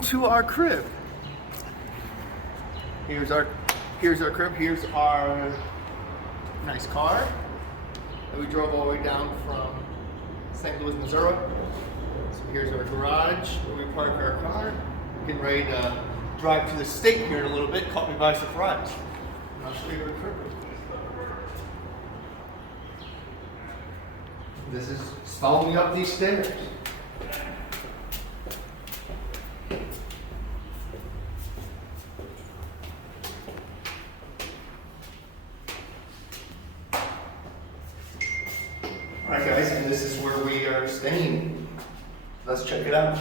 Welcome to our crib. Here's our crib. Here's our nice car that we drove all the way down from St. Louis, Missouri. So here's our garage where we park our car. Getting ready to drive to the state here in a little bit. Caught me by surprise. And I'll show you our crib. This is following me up these stairs. Alright guys, and this is where we are staying. Let's check it out.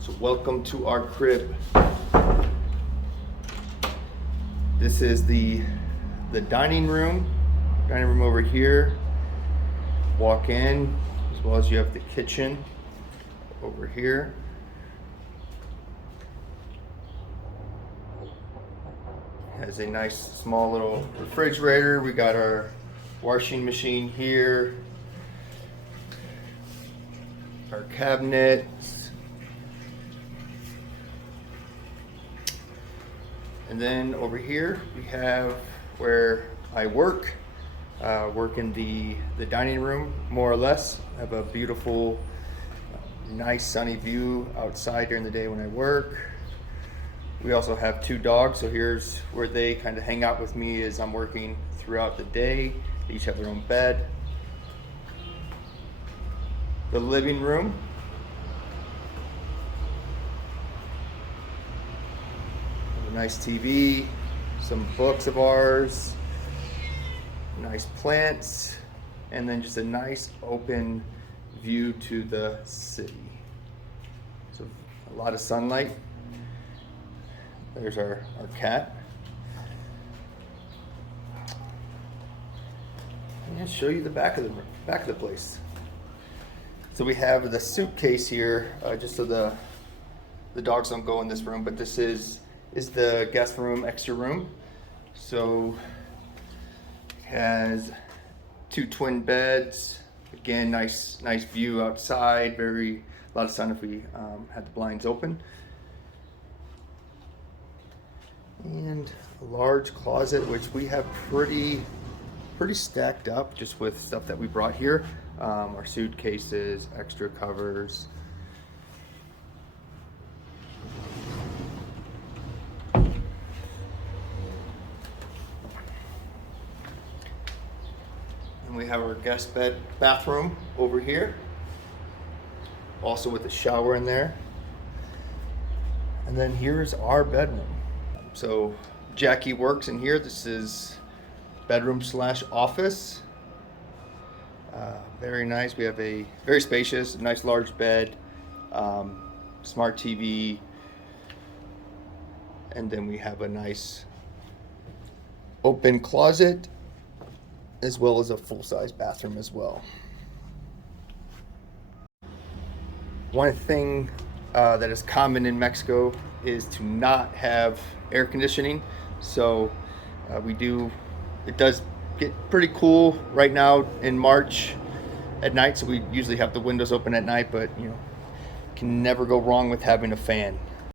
So welcome to our crib. This is the dining room over here. Walk in, as well as you have the kitchen over here. Has a nice small little refrigerator. We got our washing machine here, our cabinets, and then over here we have where I work. Work in the dining room, more or less. I have a beautiful, nice sunny view outside during the day when I work. We also have two dogs, so here's where they kind of hang out with me as I'm working throughout the day. They each have their own bed. The living room. A nice TV, some books of ours, nice plants, and then just a nice open view to the city. So a lot of sunlight. There's our cat. And show you the back of the place. So we have the suitcase here, just so the dogs don't go in this room. But this is the guest room, extra room. So it has two twin beds. Again, nice view outside. A lot of sun if we had the blinds open. And a large closet, which we have pretty stacked up just with stuff that we brought here. Our suitcases, extra covers. And we have our guest bathroom over here. Also with a shower in there. And then here's our bedroom. So Jackie works in here. This is bedroom / office. Very nice. We have a very spacious, nice large bed, smart TV, and then we have a nice open closet, as well as a full-size bathroom as well. One thing that is common in Mexico is to not have air conditioning. So it does get pretty cool right now in March at night, so we usually have the windows open at night, but can never go wrong with having a fan.